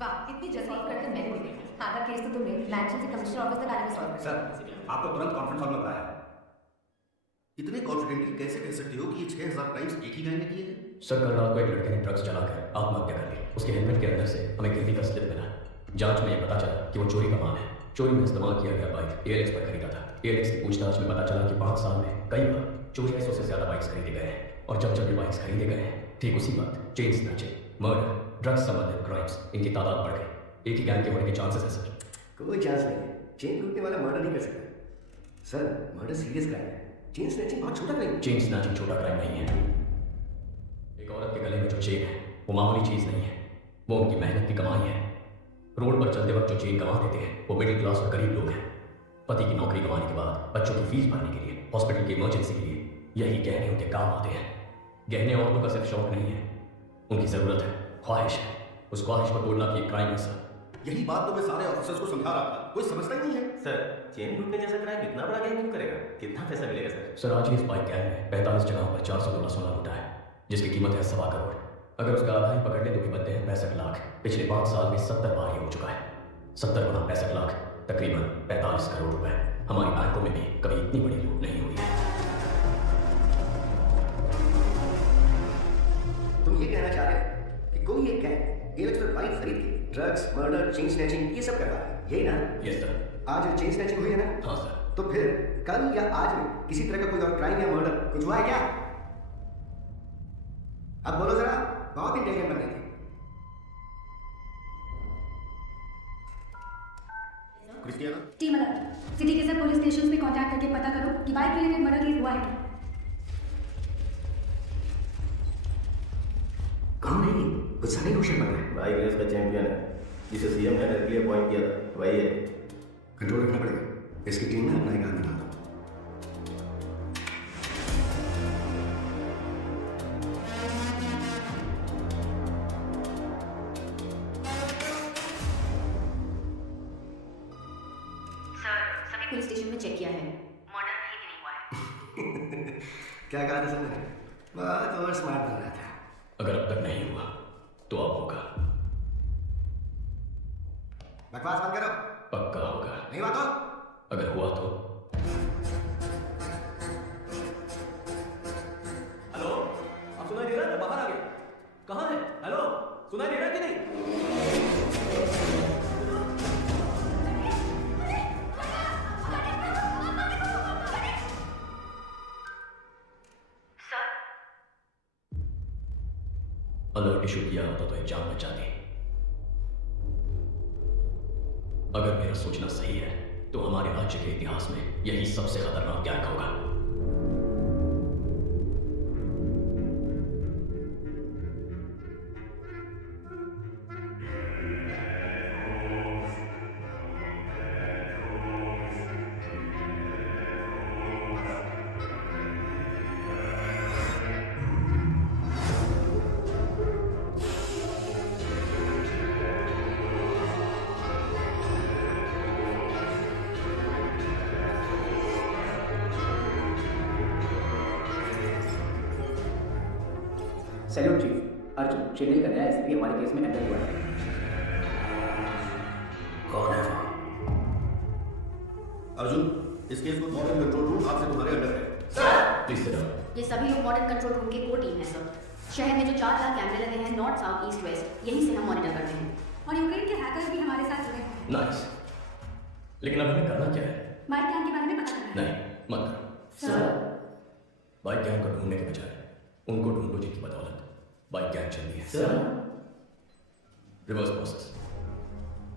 वाह, इतनी जल्दी सॉल्व करके मैंने भी देखा। आधा केस तो तुमने मैंशन से कमिश्नर ऑफिस तक आने में सॉल्व कर। सर, आपको तुरंत कॉन्फ्रेंस कॉल में बुलाया है। इतने कॉन्फिडेंटली कैसे कह सकते हो कि ये 6000 क्राइम्स एक ही गैंग ने किए हैं? सर, कल रात को एक लड़के ने ड्रग्स चलाकर आत्महत्या कर ली। उसके हेलमेट के अंदर से हमें गिरवी का स्लिप मिला। जांच में ये पता चला कि वो चोरी का माल है। चोरी में इस्तेमाल किया गया बाइक एयरएक्स पर खरीदा था। एयरएक्स की पूछताछ में पता चला कि 5 साल में कई बार 400 से ज्यादा बाइक्स खरीदे गए हैं। और जब जब ये बाइक्स खरीदे गए हैं, ठीक उसी वक्त चेन स्नैचिंग, मर्डर, ड्रग्स संबंधित क्राइम्स, इनकी तादाद बढ़ गई। एक ही गैंग के होने के चांसेस है सर। कोई चांस नहीं है। चेन टूटने वाला मर्डर नहीं कर सकता सर। मर्डर सीरियस क्राइम है। चेन स्नैचिंग बहुत छोटा क्राइम है। चेन स्नैचिंग छोटा क्राइम नहीं है। एक औरत के गले में जो चेन है वो मामूली चीज नहीं है, वो उनकी मेहनत की कमाई है। रोड पर चलते वक्त जो चेन गंवा देते हैं वो मिडिल क्लास और गरीब लोग हैं। पति की नौकरी गंवाने के बाद बच्चों की फीस भरने के लिए, हॉस्पिटल की इमरजेंसी के लिए यही गहने उनके काम आते हैं। गहने औरतों का सिर्फ शौक नहीं है, उनकी जरूरत है, ख्वाहिश है। उस ख्वाहिश को तोड़ना भी एक क्राइम है सर। यही बात तो मैं सारे ऑफिसर्स को समझा रहा था, कोई समझता ही नहीं है। सर, चेन टूटने जैसा क्राइम इतना बड़ा गैंग क्यों करेगा? कितना पैसा मिलेगा सर? सर, आज ही इस बाइक गैंग ने 45 जगहों पर 400 तोला सोना लूटा है, जिसकी कीमत है 1.25 करोड़। अगर उसका आधा ही पकड़ ले तो भी बनते हैं 65 लाख। पिछले 5 साल में 70 बार ये हो चुका है। 70 गुना 65 लाख, तकरीबन 45 करोड़ रुपए। हमारी बैंकों में भी कभी इतनी बड़ी लूट नहीं हुई है। तुम ये कहना चाह रहे हो कि कोई एक गैंग एयरएक्स पर बाइक खरीद के ड्रग्स, मर्डर, चेन स्नैचिंग ये सब कर रहा है, यही ना? Yes sir. आज चेन स्नैचिंग हुई है ना? हाँ सर। तो फिर कल या आज में किसी तरह का कोई और क्राइम या मर्डर कुछ हुआ है क्या? अब बोलो जरा, बहुत इंटेलिजेंट बन रही थी। क्रिस्टियाना, टीम अलर्ट, सिटी के सब पुलिस स्टेशंस में कांटेक्ट करके पता करो कि बाइक रिलेटेड मर्डर केस हुआ है क्या। कौन है ये? कुछ ज्यादा ही होशियार बन रहा है। बाइक रेस का चैंपियन है, जिसे सीएम ने डायरेक्टली अपॉइंट किया था, वही है। कंट्रोल रखना पड़ेगा। इसकी टीम में अपना एक आदमी डाल दो। पुलिस स्टेशन में चेक किया है, मर्डर कहीं भी नहीं हुआ है। क्या कहा था सर? बहुत ओवर स्मार्ट बन रहा था। अगर अब तक नहीं हुआ तो अब होगा। बकवास बंद करो। पक्का होगा। नहीं हुआ तो? अगर हुआ तो? हेलो, आप सुनाई दे रहा है? मैं बाहर आ गया। कहाँ है? हेलो, सुनाई दे रहा है कि नहीं? अलर्ट इशू किया होता तो एक जान बच जाती। अगर मेरा सोचना सही है तो हमारे राज्य के इतिहास में यही सबसे खतरनाक गैंग होगा। Salute chief. अर्जुन चेन्नई का नया एसपी हमारे केस में एंटर हुआ है। कौन है वो? अर्जुन, इस केस को मॉडर्न कंट्रोल रूम आपसे तुम्हारे अंडर है। Sir, please sit down. ये सभी लोग मॉडर्न कंट्रोल रूम के कोर टीम है सर। शहर में जो 4 लाख कैमरे लगे हैं, नॉर्थ, साउथ, ईस्ट, वेस्ट, यहीं से हम मॉनिटर करते हैं। और यूक्रेन के हैकर्स भी हमारे साथ जुड़े हैं। नाइस। लेकिन अब हमें करना क्या है? बाइक गैंग के बारे में पता करना है। नहीं, मत करो। सर, बाइक गैंग को ढूंढने के बजाय उनको ढूंढो जिनकी बदौलत बाइक गैंग चलती है। सर। Reverse process.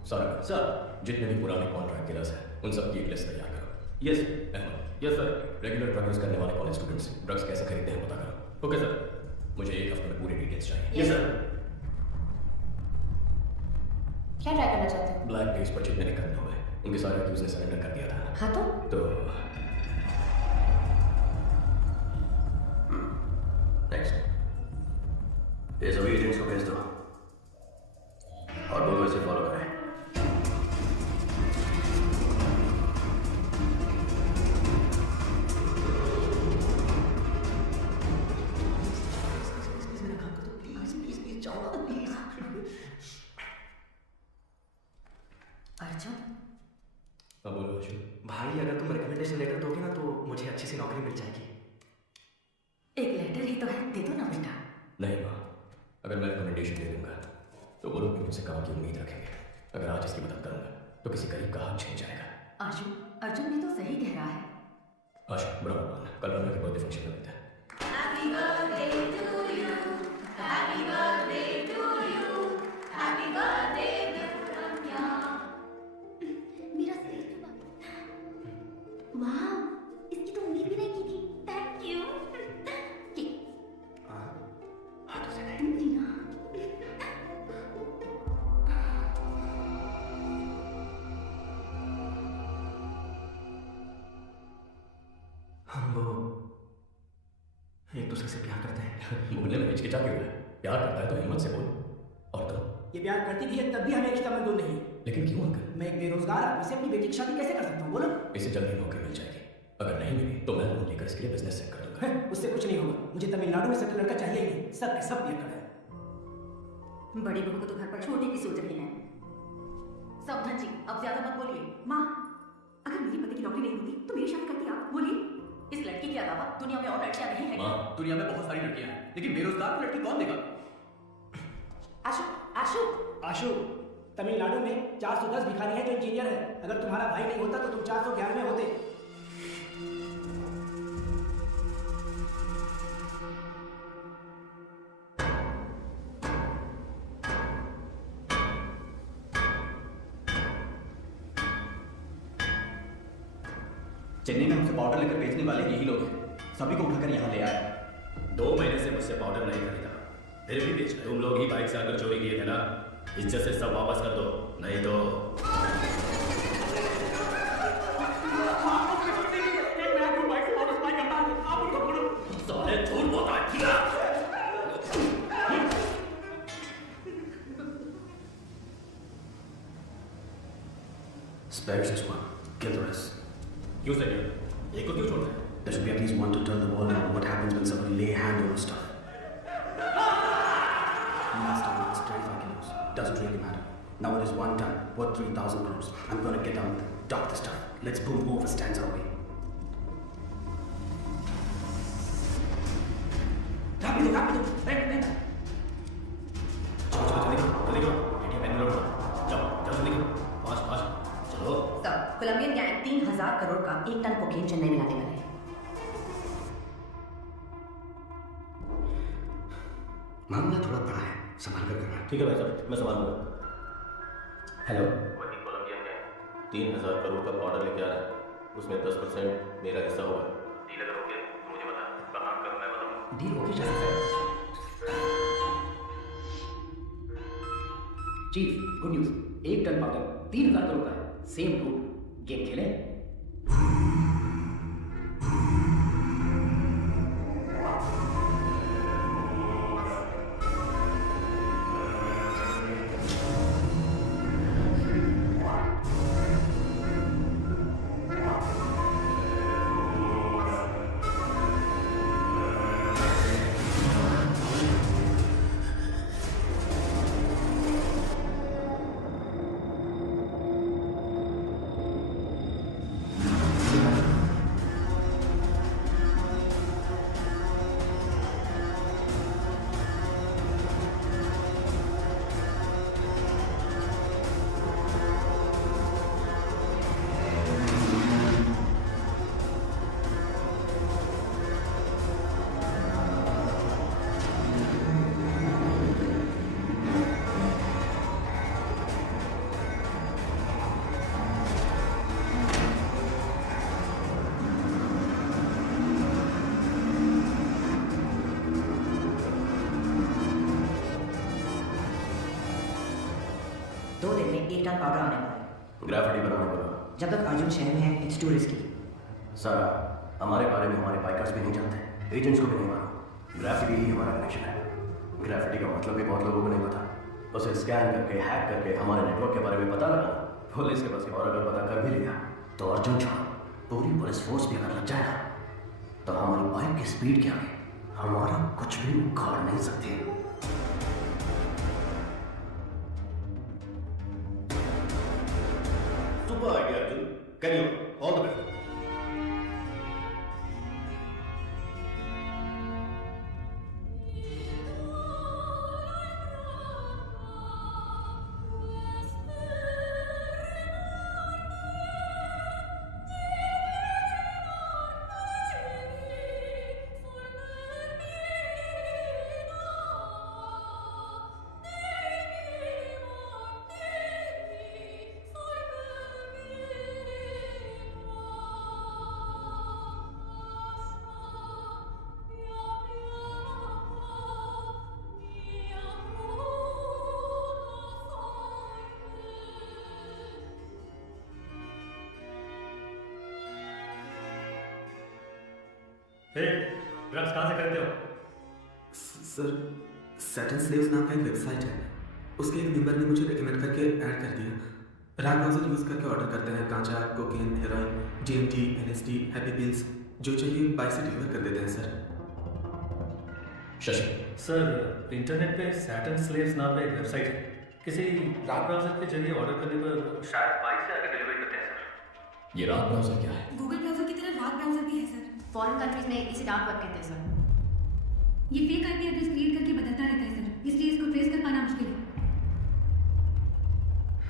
सर, जितने भी पुराने कॉन्ट्रैक्ट किलर्स हैं उन सब की एक लिस्ट तैयार करो। Yes Ahmed, yes sir. Regular drug use करने वाले कॉलेज स्टूडेंट्स ड्रग्स कैसे खरीदते हैं पता करो। Okay sir. मुझे 1 हफ्ते में पूरी डिटेल्स चाहिए। Yes sir. क्या ट्राई करना चाहते हो? ब्लैक डेज पर जितने निकलने हुए उनके सारे अक्यूज ने सरेंडर कर दिया था। हाँ तो नेक्स्ट। ये सभी एजेंट्स को भेज दो और दोनों इसे फॉलो करें। अर्जुन, अब बोलो अशोक। भाई अगर तुम रिकमेंडेशन लेटर दोगे ना तो मुझे अच्छी सी नौकरी मिल जाएगी। एक लेटर ही तो है, दे दो ना बेटा। नहीं माँ, अगर मैं रिकमेंडेशन दे दूंगा तो वो लोग भी मुझसे काम की उम्मीद रखेंगे। अगर आज इसकी मदद करूंगा तो किसी गरीब का हाथ छीन जाएगा। अर्जुन, अर्जुन भी तो सही कह रहा है। अशोक बुरा मत मानना, कल रमना के बर्थडे फंक्शन में मिलते हैं। Happy birthday to you, happy birthday to you, happy birthday dear Ramya. मेरा सिर दबा। वाह, इसकी तो उम्मीद भी नहीं की थी। Thank you. हाँ तो से हम वो एक दूसरे से प्यार करते हैं। बोलने में हिचकिचा क्यों है? प्यार करता है तो हिम्मत से बोल। और तुम? ये प्यार करती भी है तब भी हमें रिश्ता मंजूर नहीं है। लेकिन क्यों अंकल? मैं एक बेरोजगार आदमी से अपनी बेटी की शादी कैसे कर सकता हूँ बोलो? इसे जल्दी नौकरी मिल जाएगी। अगर नहीं मिली तो मैं लोन लेकर इसके लिए बिजनेस सेट कर दूंगा। उससे कुछ नहीं होगा। मुझे तमिलनाडु में सेटल लड़का चाहिए ही नहीं। सब के सब पियक्कड़ है। बड़ी बहू को तो घर पर छोटी की सोच रही है। सावधान जी, अब ज्यादा मत बोलिए। माँ, अगर मेरी पति की नौकरी नहीं होती तो मेरी शादी करती आप। बोलिए, इस लड़की के अलावा दुनिया में और लड़कियां नहीं है। माँ, दुनिया में बहुत सारी लड़कियां हैं, लेकिन बेरोजगार को लड़की कौन देगा? आशु, आशु, आशु, तमिलनाडु में 410 भिखारी हैं जो इंजीनियर है। अगर तुम्हारा भाई नहीं होता तो तुम 411 में होते। चेन्नई में हमसे पाउडर लेकर बेचने वाले यही लोग हैं। सभी को उठाकर यहाँ ले आए। 2 महीने से मुझसे पाउडर नहीं खरीदा, फिर भी बेच रहे। तुम लोग ही बाइक से आकर चोरी किए थे ना? इज्जत से सब वापस कर दो, नहीं तो साले झूठ बोलता है। Spare this one, kill the rest. क्यों सर? एक को क्यों छोड़ रहे हैं? There should be at least one to tell the world what happens when somebody lay hand over stuff. Last time it was 25 kilos. Doesn't really matter. Now it is 1 ton, worth 3,000 crores. I'm gonna get down with it. Dock the stuff. Let's boom whoever stands our way. Rapido, Rapido, बैठ, बैठ। चलो चलो जल्दी करो, जल्दी करो। ATM pen में लौट जाओ, जाओ जल्दी करो। फास्ट फास्ट चलो। सर, कोलंबियन गैंग 3000 करोड़ का 1 टन कोकेन चेन्नई में लाने वाले हैं। मामला थोड़ा बड़ा है, संभाल कर करना। ठीक है भाई साहब, मैं संभालूंगा। हेलो, वही कोलंबियन है, 3000 करोड़ का ऑर्डर लेके आ रहा है। उसमें 10% मेरा हिस्सा होगा। डील अगर हो गया तो मुझे बता, कहाँ कर मैं बताऊँ। डील होगी शायद। Chief, good news. 1 ton powder 3000 crore का है। Same route. गेम खेले? टन पाउडर आने वाला है। ग्राफिटी बनाने बोला। जब तक अर्जुन शहर में है, इट्स टू रिस्की। सारा हमारे बारे में हमारे बाइकर्स भी नहीं जानते, एजेंट्स को भी नहीं मालूम। ग्राफिटी ही हमारा कनेक्शन है। ग्राफिटी का मतलब भी बहुत लोगों को नहीं पता। उसे स्कैन करके, हैक करके हमारे नेटवर्क के बारे में पता लगा। पुलिस के पास और अगर पता कर भी लिया तो अर्जुन छोड़ पूरी पुलिस फोर्स भी अगर लग जाए ना, तो हमारी बाइक की स्पीड के आगे हमारा कुछ भी उखाड़ नहीं सकती। Super idea Arjun, carry on, all the best. Drugs कहाँ से खरीदते हो? सर, सैटन स्लेव्स नाम का एक वेबसाइट है, उसके एक मेंबर ने मुझे रिकमेंड करके ऐड कर दिया। रैग ब्राउज़र यूज़ करके ऑर्डर करते हैं गांजा, cocaine, heroin, DMT, LSD, happy pills, जो चाहिए बाइक से डिलीवर कर देते हैं सर। शशि सर, इंटरनेट पे सैटन स्लेव्स नाम का एक वेबसाइट है, किसी रैग ब्राउज़र के जरिए ऑर्डर करने पर शायद बाइक से आके डिलीवरी करते हैं सर। ये रैग ब्राउज़र क्या है? गूगल ब्राउजर की तरह रैग ब्राउजर भी है सर। फॉरेन कंट्रीज में इसे डार्क वेब कहते हैं सर। ये फेक आईपी एड्रेस क्रिएट करके बदलता रहता है सर, इसलिए इसको ट्रेस कर पाना मुश्किल है।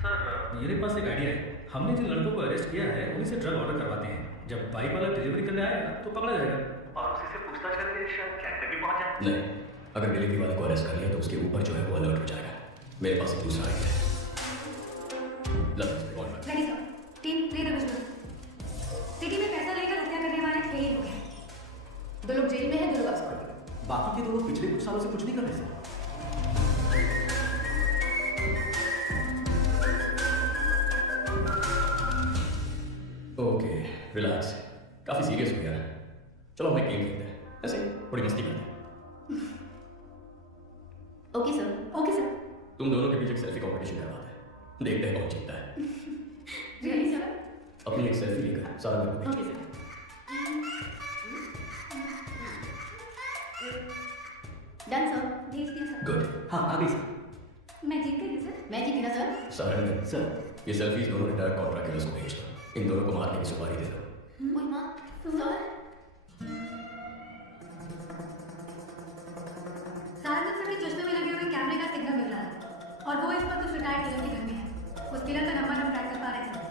सर, मेरे पास एक आइडिया है। हमने जिन लड़कों को अरेस्ट किया है उन्हीं से ड्रग ऑर्डर करवाते हैं। जब बाइक वाला डिलीवरी करने आएगा तो पकड़ा जाएगा और उसी से पूछताछ करके शायद कैंप तक भी पहुंच जाए। नहीं, अगर डिलीवरी वाले को अरेस्ट कर लिया तो उसके ऊपर जो है वो अलर्ट हो जाएगा। मेरे पास एक दूसरा आइडिया है। Ready sir, team play the visual. City में पैसा लेकर हत्या करने वाले कई लोग हैं। 2 लोग जेल में हैं, 2 लोग अस्पताल में। बाकी के 2 लोग पिछले कुछ सालों से कुछ नहीं कर रहे सर। ओके, रिलैक्स, काफी सीरियस हो गया है। चलो हम एक गेम खेलते हैं, ऐसे थोड़ी मस्ती करते हैं। Okay sir. Okay sir. तुम दोनों के बीच एक सेल्फी कंपटीशन करवाते हैं, देखते हैं कौन जीतता है। Really sir? अपनी एक सेल्फी लेकर सारा मेरे को ओके भेजो। सर। Done sir. भेज दिया सर। गुड। हाँ, आ गई सर। मैं जीत गई सर। मैं जीती ना सर? सर, सर, ये सेल्फीज दोनों रिटायर्ड कॉन्ट्रैक्टर्स को भेज दो। इन दोनों को मारने की सुपारी दे दो। ओए माँ, सर। सारंगन सर के चश्मे में लगे हुए कैमरे का सिग्नल मिल रहा है और वो इस वक्त उस रिटायर्ड किलर के घर में है। उस किलर का नंबर हम ट्रैक कर पा रहे हैं सर।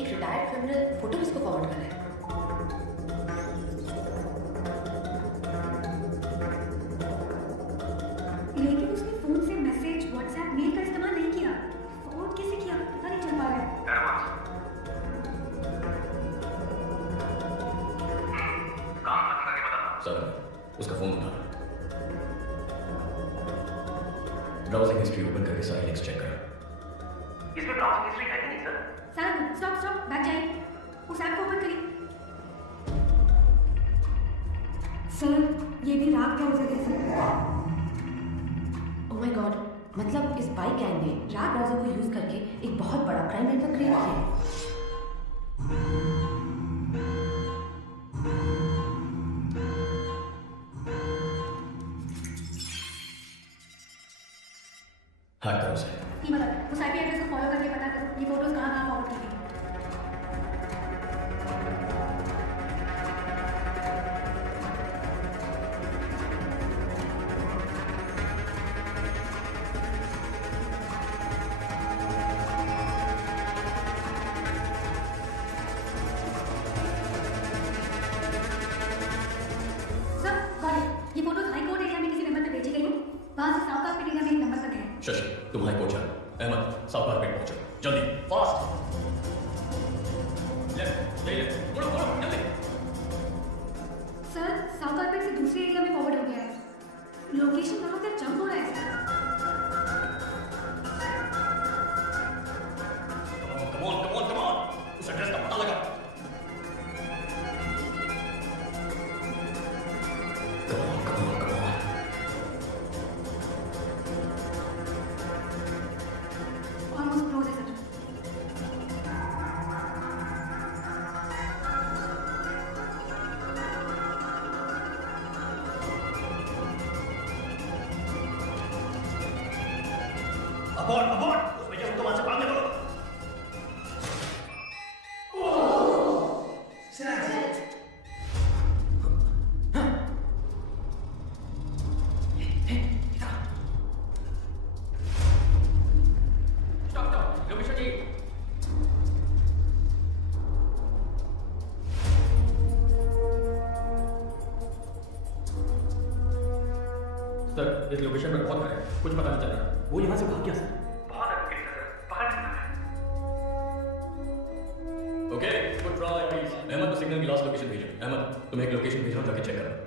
एक रिटायर्ड क्रिमिनल फोटो किसको फॉरवर्ड कर रहा है? लेकिन उसने फोन से मैसेज, व्हाट्सएप, मेल का इस्तेमाल नहीं किया। फॉरवर्ड कैसे किया पता नहीं चल पा रहा है। सर, उसका फोन उठा। ब्राउजिंग हिस्ट्री ओपन करके सारी लिंक्स चेक करो। इसमें ब्राउजिंग हिस्ट्री है कि नहीं सर? सारंगन, स्टॉप स्टॉप, बैठ जाइए। उस ऐप को ओपन करिए। सर, ये भी रैग ब्राउजर है सर। ओह माय गॉड, मतलब इस बाइक गैंग ने रैग ब्राउज़र को यूज करके एक बहुत बड़ा क्राइम नेटवर्क क्रिएट किया है। हैक करो उसे। ये मतलब उस आईपी एड्रेस को फॉलो करके पता करो ये फोटोज कहाँ फॉरवर्ड की गई। Sir, got it. ये फोटोज हाई कोर्ट एरिया में किसी नंबर पे भेजी गई है। वहां से साउथ आफ्रिका एरिया में एक नंबर पर गए हैं। शशि, तुम हाई कोर्ट जाओ। अहमद, साउथ कारपेट पहुंचो, जल्दी, फास्ट। लेफ्ट, यही लेफ्ट, मुड़ो, मुड़ो, जल्दी। सर, साउथ कार्पेट से दूसरे एरिया में फॉरवर्ड हो गया है। लोकेशन वहां से जंप हो रहा है sir. Come on, come on, come on. उस एड्रेस का पता लगा। Come on, come on, come on. Almost close है सर। अबॉर्ड अबॉर्ड, उसमें क्या तुम वहां से भागने दो। सर इस लोकेशन पर बहुत है, कुछ पता नहीं चल रहा। वो यहाँ से भाग गया sir. Okay good try please. Ahmed को सिग्नल की लास्ट लोकेशन भेजो। अहमद तुम एक लोकेशन भेजो, जाके चेक करो।